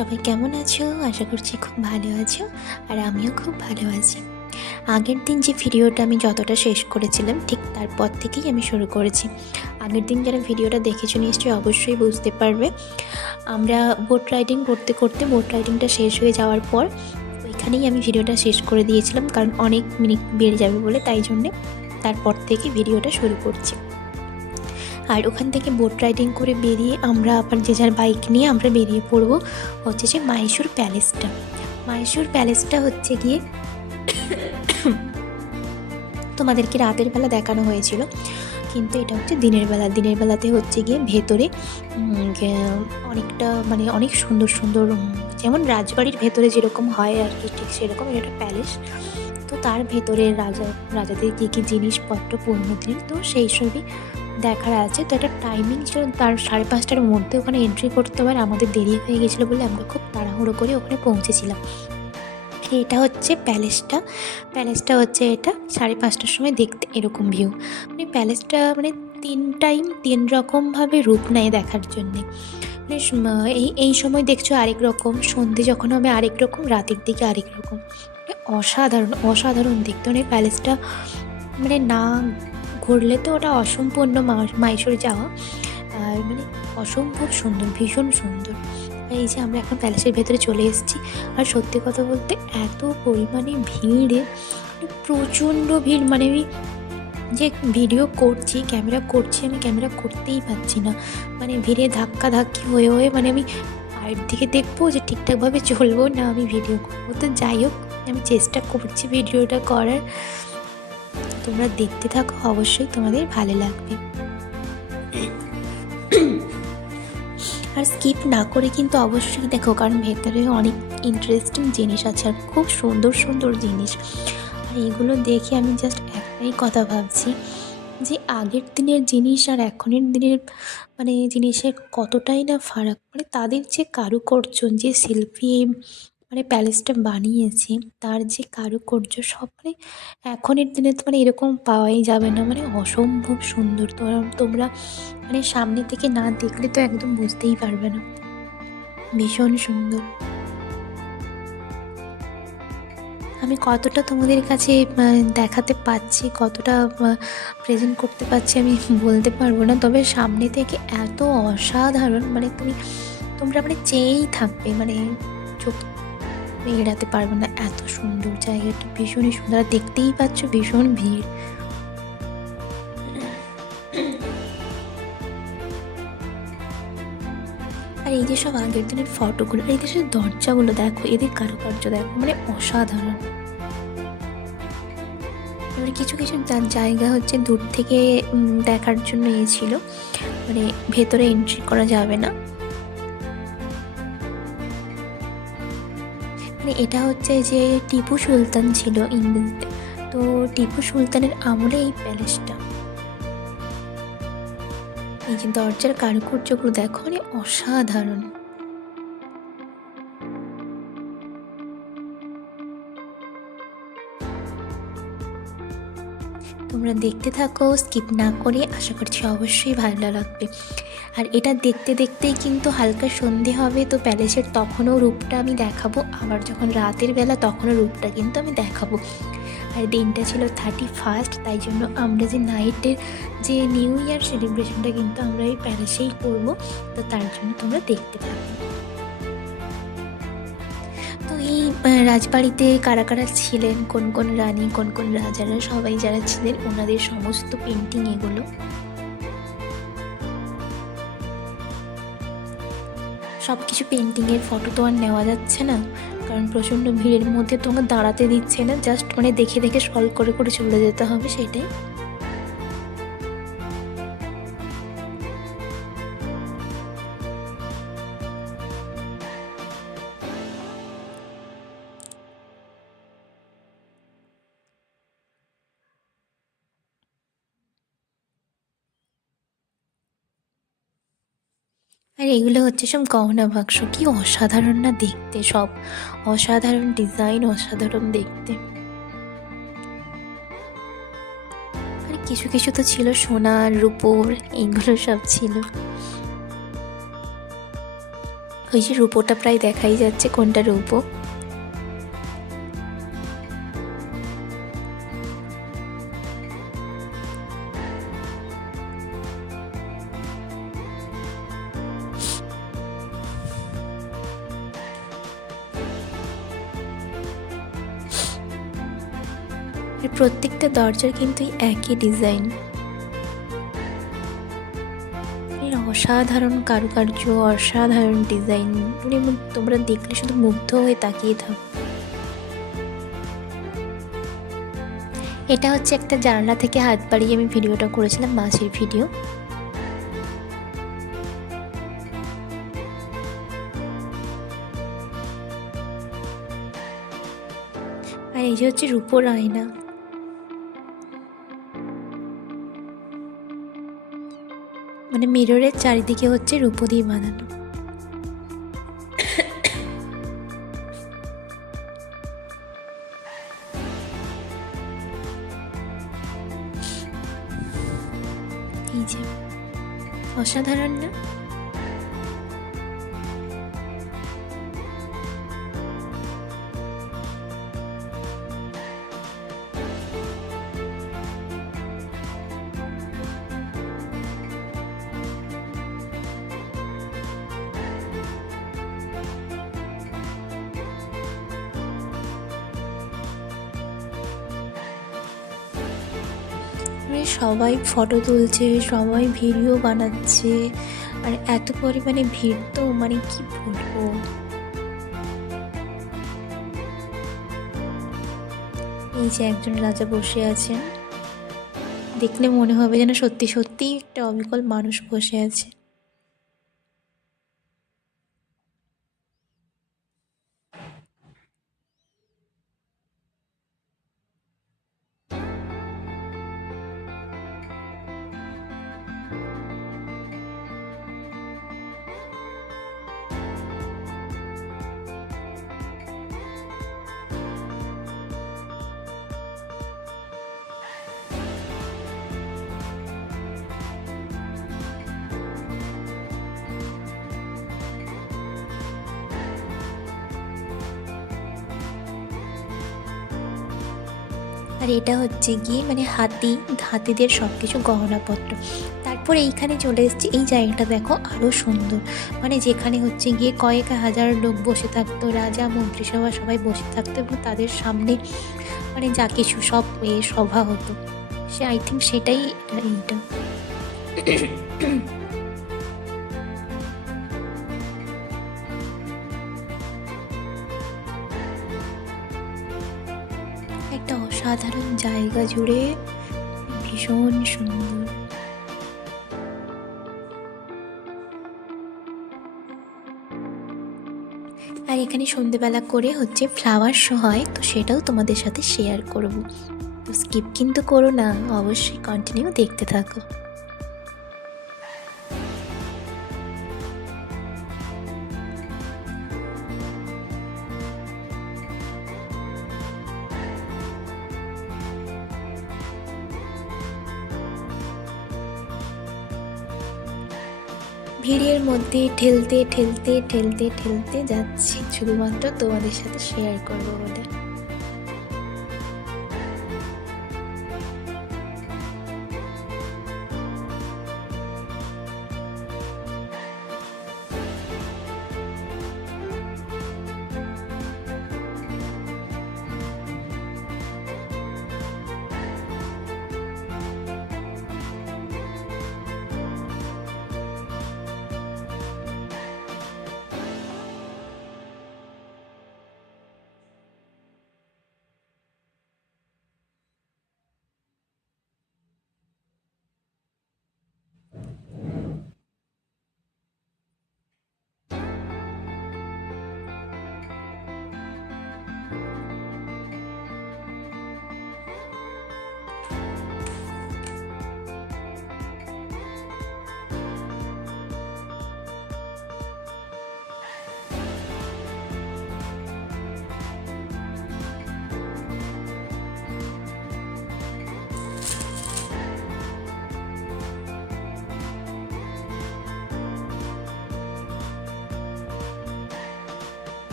সবাই কেমন আছো? আশা করছি খুব ভালো আছো আর আমিও খুব ভালো আছি। আগের দিন যে ভিডিওটা আমি যতটা শেষ করেছিলাম, ঠিক তারপর থেকেই আমি শুরু করেছি। আগের দিন যারা ভিডিওটা দেখেছ নিশ্চয়ই অবশ্যই বুঝতে পারবে। আমরা বোট রাইডিং করতে করতে বোট রাইডিংটা শেষ হয়ে যাওয়ার পর ওইখানেই আমি ভিডিওটা শেষ করে দিয়েছিলাম, কারণ অনেক মিনিট বেড়ে যাবে বলে, তাই জন্যে তারপর থেকে ভিডিওটা শুরু করছি। আর ওখান থেকে বোট রাইডিং করে বেরিয়ে আমরা আবার যে যার বাইক নিয়ে আমরা বেরিয়ে পড়ব, হচ্ছে যে মাইশোর প্যালেসটা মাইশোর প্যালেসটা হচ্ছে গিয়ে তোমাদেরকে রাতের বেলা দেখানো হয়েছিল, কিন্তু এটা হচ্ছে দিনের বেলা। দিনের বেলাতে হচ্ছে গিয়ে ভেতরে অনেকটা মানে অনেক সুন্দর সুন্দর যেমন রাজবাড়ির ভেতরে যেরকম হয় আর কি, ঠিক সেরকম এটা একটা প্যালেস তো তার ভেতরে রাজা, রাজাদের কী কী জিনিসপত্র পণ্য দিন তো সেই সবই দেখার আছে। তো একটা টাইমিং ছিল তার সাড়ে পাঁচটার মধ্যে ওখানে এন্ট্রি করতে হবে। আমাদের দেরি হয়ে গেছিল বলে আমরা খুব তাড়াহুড়ো করে ওখানে পৌঁছেছিলাম। এটা হচ্ছে প্যালেসটা। প্যালেসটা হচ্ছে এটা সাড়ে পাঁচটার সময় দেখতে এরকম ভিউ মানে প্যালেসটা মানে তিন টাইম তিন রকমভাবে রূপ নেয় দেখার জন্যে। মানে এই এই সময় দেখছ আরেক রকম। সন্ধে যখন হবে আরেক রকম, রাতের দিকে আরেক রকম। মানে অসাধারণ অসাধারণ দেখতে। মানে প্যালেসটা মানে না ঘুরলে তো ওটা অসম্পূর্ণ মাইশোর যাওয়া। মানে অসম্ভব সুন্দর, ভীষণ সুন্দর। এই যে আমরা এখন প্যালেসের ভেতরে চলে এসেছি। আর সত্যি কথা বলতে এত পরিমাণে ভিড়ে মানে প্রচণ্ড ভিড়। মানে আমি যে ভিডিও করছি, ক্যামেরা করছি, আমি ক্যামেরা করতেই পারছি না। মানে ভিড়ে ধাক্কা ধাক্কি হয়ে হয়ে মানে আমি পায়ের দিকে দেখব যে ঠিকঠাকভাবে চলবো না আমি ভিডিও করব। তো যাই হোক, আমি চেষ্টা করছি ভিডিওটা করার। তোমরা দেখতে থাকো, অবশ্যই তোমাদের ভালো লাগবে। আর স্কিপ না করে কিন্তু অবশ্যই দেখো, কারণ ভেতরে অনেক ইন্টারেস্টিং জিনিস আছে আর খুব সুন্দর সুন্দর জিনিস। আর এগুলো দেখে আমি জাস্ট একটাই কথা ভাবছি, যে আগের দিনের জিনিস আর এখনের দিনের মানে জিনিসের কতটাই না ফারাক মানে তাদের যে কারুকার্য যে শিল্পী মানে প্যালেসটা বানিয়েছে, তার যে কারুকার্য সব মানে এখনের দিনে তো মানে এরকম পাওয়াই যাবে না। মানে অসম্ভব সুন্দর। তোমরা তোমরা মানে সামনে থেকে না দেখলে তো একদম বুঝতেই পারবে না। ভীষণ সুন্দর। আমি কতটা তোমাদের কাছে দেখাতে পাচ্ছি, কতটা প্রেজেন্ট করতে পারছি আমি বলতে পারব না। তবে সামনে থেকে এত অসাধারণ মানে তুমি, তোমরা মানে চেয়েই থাকবে মানে চোখ এড়াতে পারবে না। এত সুন্দর জায়গাটা। ভীষণই সুন্দর। দেখতেই পাচ্ছ ভীষণ ভিড়। আর এই যে সব আগের দিনের ফটোগুলো, এই সব দরজাগুলো দেখো এদের কারুকার্য দেখো মানে অসাধারণ। এবার কিছু কিছু জায়গা হচ্ছে দূর থেকে দেখার জন্য এ ছিল। মানে ভেতরে এন্ট্রি করা যাবে না। এটা হচ্ছে যে টিপু সুলতান ছিল ইংরেজদের। তো টিপু সুলতানের আমলে এই প্যালেসটা। এই যে দরজার কারুকার্যগুলো দেখো অসাধারণ। তোমরা দেখতে থাকো স্কিপ না করে আশা করছি অবশ্যই ভালো লাগবে। আর এটা দেখতে দেখতেই কিন্তু হালকা সন্ধে হবে, তো প্যালেসের তখনও রূপটা আমি দেখাবো, আবার যখন রাতের বেলা তখনও রূপটা কিন্তু আমি দেখাবো। আর দিনটা ছিল থার্টি ফার্স্ট তাই জন্য আমরা যে নাইটের যে নিউ ইয়ার সেলিব্রেশনটা কিন্তু আমরা এই প্যালেসেই করব, তো তার জন্য তোমরা দেখতে থাকো। রাজবাড়িতে কারা কারা ছিলেন? কোন কোন রানী, কোন কোন রাজারা? সবাই যারা ছিলেন, ওনাদের সমস্ত পেন্টিং এগুলো। সব কিছু পেন্টিংয়ের ফটো তো আর নেওয়া যাচ্ছে না, কারণ প্রচণ্ড ভিড়ের মধ্যে তোমার দাঁড়াতে দিচ্ছে না জাস্ট মানে দেখে দেখে স্ক্রল করে করে চলে যেতে হবে, সেটাই। এগুলো হচ্ছে সব গহনা বাক্স। কি অসাধারণ না দেখতে সব। অসাধারণ ডিজাইন অসাধারণ দেখতে। কিছু কিছু তো ছিল, সোনা, রুপোর এইগুলো সব ছিল। ওই যে রূপোটা প্রায় দেখাই যাচ্ছে কোনটা রূপো। এর প্রত্যেকটা দরজার কিন্তু একই ডিজাইন। অসাধারণ কারুকার্য, অসাধারণ ডিজাইন। মানে তোমরা দেখলে শুধু মুগ্ধ হয়ে তাকিয়ে থাকো। এটা হচ্ছে একটা জানলা থেকে হাত বাড়িয়ে আমি ভিডিওটা করেছিলাম মাছের ভিডিও। আর এই যে হচ্ছে রূপোর আয়না। মানে মিররের চারিদিকে হচ্ছে রূপো দিয়ে বানানো। এই যে অসাধারণ না? মানে সবাই ফটো তুলছে, সবাই ভিডিও বানাচ্ছে। আর এত পরিমাণে ভিড় তো মানে কি বলব? এই যে একজন রাজা বসে আছেন। দেখলে মনে হবে যেন সত্যি সত্যিই একটা অবিকল মানুষ বসে আছে। আর এটা হচ্ছে গিয়ে মানে হাতি, হাতিদের সব কিছু গহনাপত্র। তারপর এইখানে চলে এসেছি, এই জায়গাটা দেখো আরও সুন্দর। মানে যেখানে হচ্ছে গিয়ে কয়েক হাজার লোক বসে থাকতো, রাজা মন্ত্রিসভা সবাই বসে থাকতো এবং তাদের সামনে মানে যা কিছু সব সভা হতো। সে আই থিঙ্ক সেটাই এইটা অসাধারণ জায়গা জুড়ে ভীষণ সুন্দর। আর এখানে সন্ধেবেলা করে হচ্ছে ফ্লাওয়ার শো হয়, তো সেটাও তোমাদের সাথে শেয়ার করব। তো স্কিপ কিন্তু করো না, অবশ্যই কন্টিনিউ দেখতে থাকো। মধ্যে ঠেলতে ঠেলতে ঠেলতে ঠেলতে যাচ্ছি। শুধুমাত্র তোমাদের সাথে শেয়ার করব বলে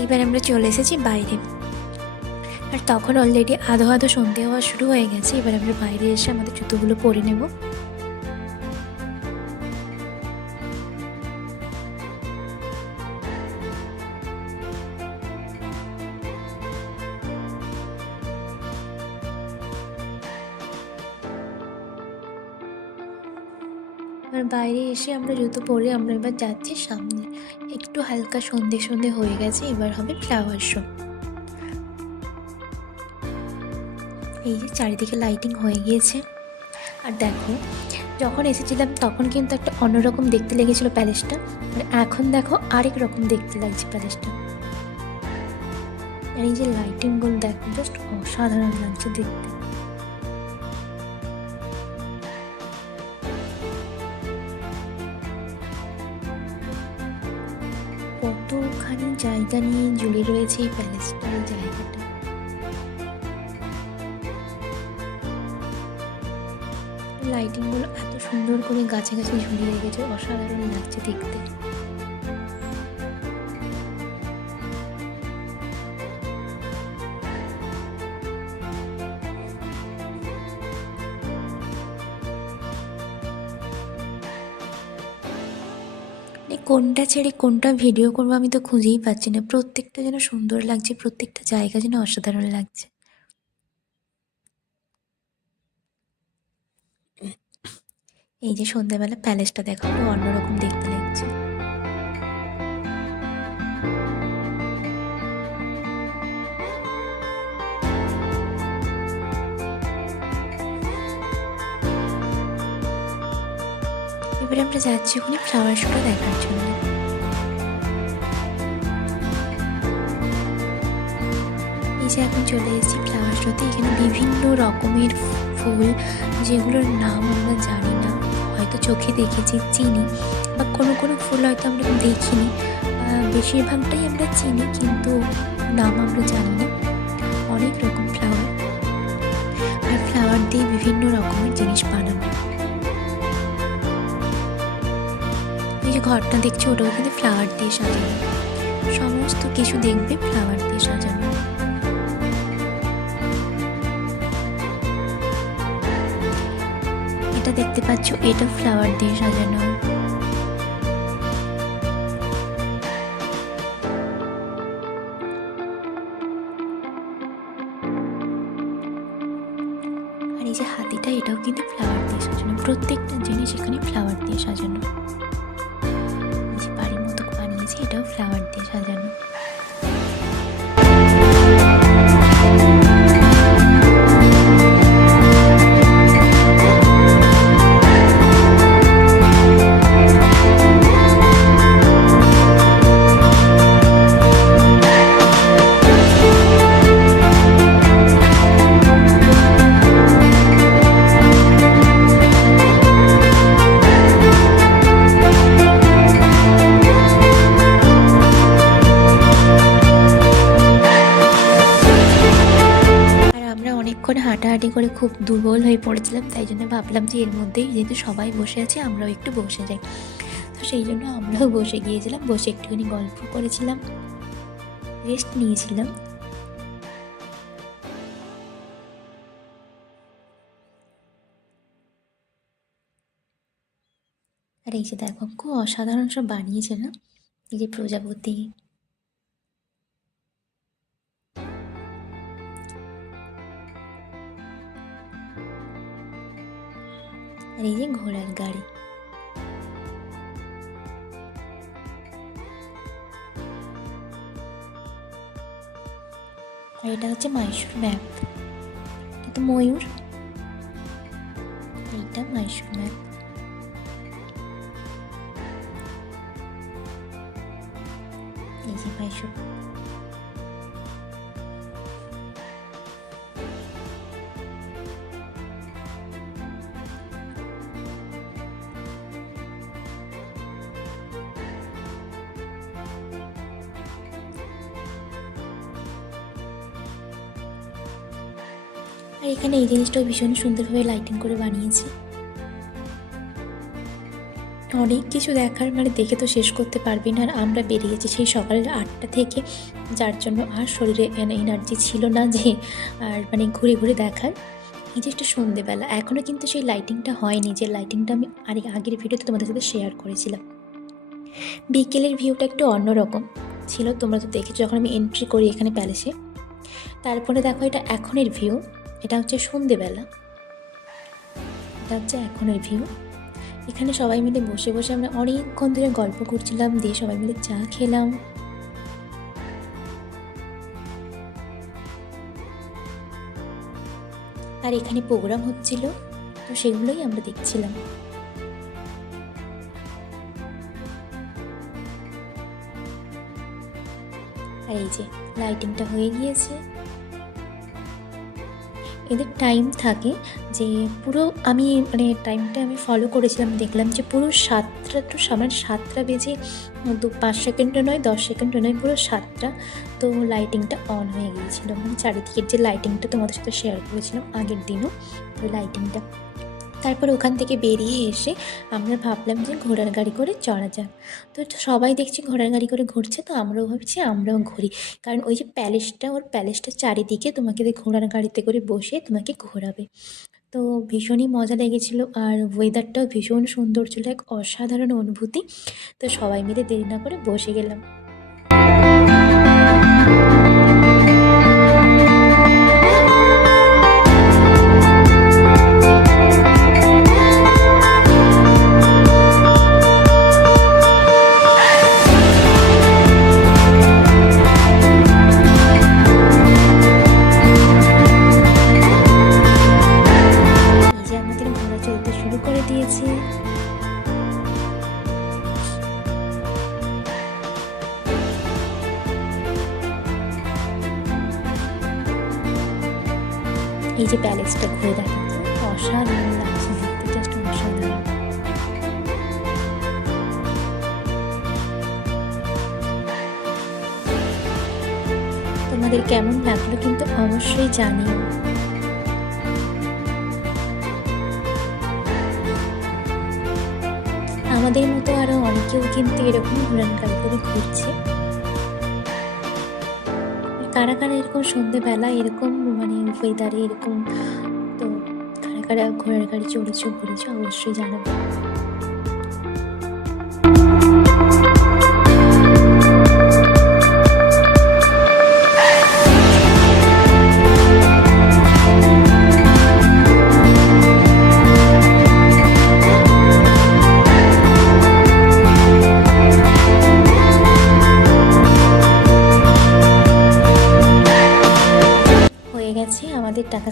এইবার আমরা চলে এসেছি বাইরে। আর তখন অলরেডি আধো আধো সন্ধে হওয়া শুরু হয়ে গেছে, এবার আমরা বাইরে এসে আমাদের জুতোগুলো পরে নেব। আর বাইরে এসে আমরা জুতো পরে আমরা এবার যাচ্ছি সামনে। একটু হালকা সন্ধে সন্ধে হয়ে গেছে, এবার হবে ফ্লাওয়ার শো এই যে চারিদিকে লাইটিং হয়ে গিয়েছে। আর দেখো, যখন এসেছিলাম তখন কিন্তু একটা অন্যরকম দেখতে লেগেছিল প্যালেসটা আর এখন দেখো আরেক রকম দেখতে লাগছে প্যালেসটা আর এই যে লাইটিংগুলো দেখো জাস্ট অসাধারণ লাগছে দেখতে। জায়গা নিয়ে জুড়ে রয়েছে এই প্যালেসটার জায়গাটা। লাইটিংগুলো এত সুন্দর করে গাছে গাছে ঝুলিয়ে রেখেছে, অসাধারণ লাগছে দেখতে। কোনটা ছেড়ে কোনটা ভিডিও করব আমি তো খুঁজেই পাচ্ছি না। প্রত্যেকটা যেন সুন্দর লাগছে, প্রত্যেকটা জায়গা যেন অসাধারণ লাগছে। এই যে সন্ধ্যাবেলা প্যালেসটা দেখো একটু অন্যরকম দেখতে লাগছে। এবারে আমরা যাচ্ছি ওখানে ফ্লাওয়ার শোটা দেখার জন্য। যে এখন চলে এসেছি ফ্লাওয়ার শোতে এখানে বিভিন্ন রকমের ফুল যেগুলোর নাম আমরা জানি না। হয়তো চোখে দেখেছি, চিনি, বা কোনো কোনো ফুল হয়তো আমরা দেখিনি। বেশিরভাগটাই আমরা চিনি, কিন্তু নাম আমরা জানি না। অনেক রকম ফ্লাওয়ার আর ফ্লাওয়ার দিয়ে বিভিন্ন রকমের জিনিস বানানো। এই যে ঘরটা দেখছি ওটাও কিন্তু ফ্লাওয়ার দিয়ে সাজানো। সমস্ত কিছু দেখবে ফ্লাওয়ার দিয়ে সাজানো। দেখতে পাচ্ছ, এটা ফ্লাওয়ার দিয়ে সাজানো। আর এই যে হাতিটা, এটাও কিন্তু ফ্লাওয়ার দিয়ে সাজানো। প্রত্যেকটা জিনিস এখানে ফ্লাওয়ার দিয়ে সাজানো। বাড়ির মতো বানিয়েছি, এটাও ফ্লাওয়ার দিয়ে সাজানো। হাঁটাহাঁটি করে খুব দুর্বল হয়ে পড়েছিলাম, তাই জন্য ভাবলাম যে এর মধ্যেই যেহেতু সবাই বসে আছে, আমরাও একটু বসে যাই। তো সেই জন্য আমরাও বসে গিয়েছিলাম, বসে একটুখানি গল্প করেছিলাম, রেস্ট নিয়েছিলাম। আর এই যে দেখো, খুব অসাধারণ সব বানিয়েছে না? এই যে প্রজাপতি আর এই যে ঘোড়ার গাড়ি। আর এটা হচ্ছে মাইশোর ম্যাপ এটা তো ময়ূর। এইটা মাইশোর ম্যাপ এই যে মাইশোর আর এখানে এই জিনিসটাও ভীষণ সুন্দরভাবে লাইটিং করে বানিয়েছে। অনেক কিছু দেখার মানে দেখে তো শেষ করতে পারবি না, আর আমরা বেরিয়েছি সেই সকালের আটটা থেকে, যার জন্য আর শরীরে এনার্জি ছিল না যে, আর মানে ঘুরে ঘুরে দেখার। এই একটা সন্ধেবেলা এখনও কিন্তু সেই লাইটিংটা হয়নি, যে লাইটিংটা আমি আর আগের ভিডিওতে তোমাদের সাথে শেয়ার করেছিলাম। বিকেলের ভিউটা একটু অন্যরকম ছিল, তোমরা তো দেখেছ, যখন আমি এন্ট্রি করি এখানে প্যালেসে তারপরে দেখো এটা এখনের ভিউ এটা হচ্ছে সন্ধেবেলা। এটা হচ্ছে এখনের ভিউ এখানে সবাই মিলে বসে বসে আমরা অনেকক্ষণ ধরে গল্প করছিলাম, দিয়ে সবাই মিলে চা খেলাম। আর এখানে প্রোগ্রাম হচ্ছিল, তো সেগুলোই আমরা দেখছিলাম। আর এই যে লাইটিংটা হয়ে গিয়েছে। এদের টাইম থাকে যে পুরো আমি মানে টাইমটা আমি ফলো করেছিলাম, দেখলাম যে পুরো সাতটা টু সামান সাতটা বেজে দু, পাঁচ সেকেন্ডও নয়, দশ সেকেন্ডও নয়, পুরো সাতটা। তো লাইটিংটা অন হয়ে গিয়েছিল। মানে চারিদিকের যে লাইটিংটা তোমাদের সাথে শেয়ার করেছিলাম আগের দিনও, ওই লাইটিংটা তারপর ওখান থেকে বেরিয়ে এসে আমরা ভাবলাম যে ঘোড়ার গাড়ি করে চড়া যাক। তো সবাই দেখছি ঘোড়ার গাড়ি করে ঘুরছে, তো আমরাও ভাবছি আমরাও ঘুরি। কারণ ওই যে প্যালেসটা, ওর প্যালেসটার চারিদিকে তোমাকে ঘোড়ার গাড়িতে করে বসে তোমাকে ঘোরাবে। তো ভীষণই মজা লেগেছিলো আর ওয়েদারটাও ভীষণ সুন্দর ছিল, এক অসাধারণ অনুভূতি। তো সবাই মিলে দেরি না করে বসে গেলাম। এই যে প্যালেসটা ঘুরে দেখাচ্ছে, অসাধারণ লাগছে দেখতে জাস্ট অসাধারণ। তোমাদের কেমন লাগল কিন্তু অবশ্যই জানিও। আমাদের মতো আরও অনেকেও কিন্তু এরকম উড়ান গাড়ি করে ঘুরছে। কারা কারা এরকম সন্ধেবেলা এরকম ওয়েদারে এরকম তো কারা কারা ঘোড়ার গাড়ি চড়েছো ঘুরেছো অবশ্যই জানাব।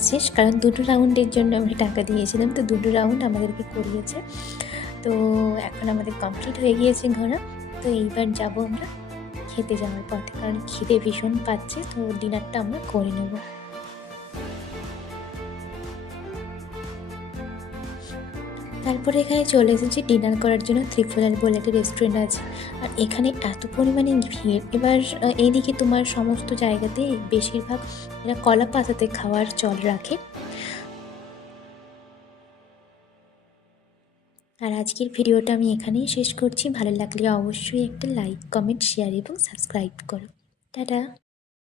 শেষ, কারণ দুটো রাউন্ডের জন্য আমি টাকা দিয়েছিলাম, তো দুটো রাউন্ড আমাদেরকে করিয়েছে। তো এখন আমাদের কমপ্লিট হয়ে গিয়েছে ঘোরা, তো এইবার যাব আমরা খেতে যাওয়ার পথে, কারণ খিদে ভীষণ পাচ্ছে, তো ডিনারটা আমরা করে নেব। তারপরে এখানে চলে এসেছি ডিনার করার জন্য ত্রিপুরার বলে একটা রেস্টুরেন্ট আছে। আর এখানে এত পরিমাণে ভিড়। এবার এইদিকে তোমার সমস্ত জায়গাতে বেশিরভাগ এরা কলা পাতাতে খাওয়ার চল রাখে। আর আজকের ভিডিওটা আমি এখানেই শেষ করছি। ভালো লাগলে অবশ্যই একটা লাইক, কমেন্ট, শেয়ার এবং সাবস্ক্রাইব করো। টাটা!